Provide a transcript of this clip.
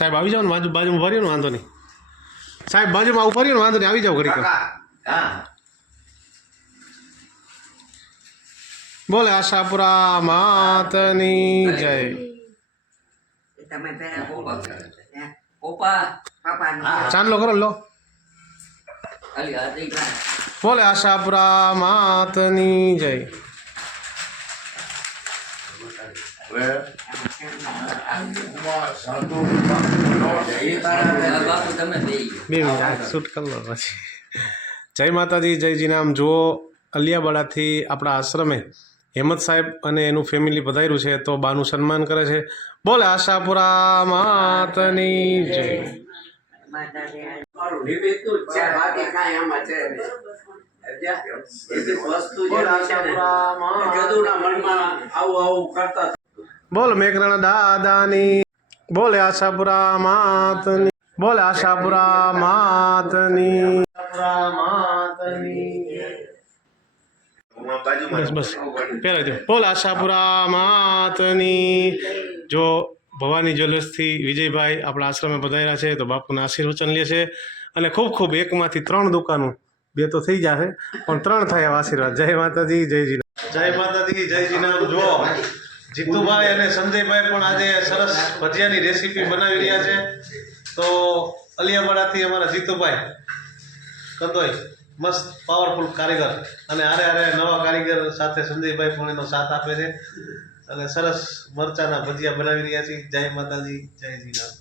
સાહેબ આવી જાઓ ને બાજુમાં ઉભા રહ્યો ને વાંધો નહીં સાહેબ બાજુમાં ઉભા રહ્યો ને વાંધો નહીં આવી જાઓ ઘડી બોલે આશાપુરા માતની જય ચાંદલો કરો લો બોલે આશાપુરા માતની જય શૂટ કરી લો પછી જય માતાજી જય જીનામ જુઓ અલિયાવાડાથી આપણા આશ્રમે હેમત સાહેબ અને એનું ફેમિલી પધાર્યું છે તો બાનું સન્માન કરે છે બોલે આશાપુરા માતની જય બોલ મેઘરાણા દાદાની બોલે આશાપુરા માતની બોલે આશાપુરા માતની બસ બસ પહેલા જો બોલ આશાપુરા માતની જો ભવાની જ્વેલર્સથી વિજયભાઈ આપણા આશ્રમે પધાર્યા છે તો બાપુના આશીર્વચન લે છે અને ખૂબ ખૂબ એકમાંથી 3 દુકાનો 2 તો થઈ જશે પણ 3 થાય આશીર્વાદ જય માતાજી જય જીના જય માતાજી જય જીના જો જીતુભાઈ અને સંજયભાઈ પણ આજે સરસ ભજીયાની રેસીપી બનાવી રહ્યા છે તો અલિયાવાડાથી અમારા જીતુભાઈ કંદોઈ મસ્ત પાવરફુલ કારીગર અને હારે હારે નવા કારીગર સાથે સંજયભાઈ પણ એનો સાથ આપે છે અને સરસ મરચાના ભજીયા બનાવી રહ્યા છીએ જય માતાજી જય જીના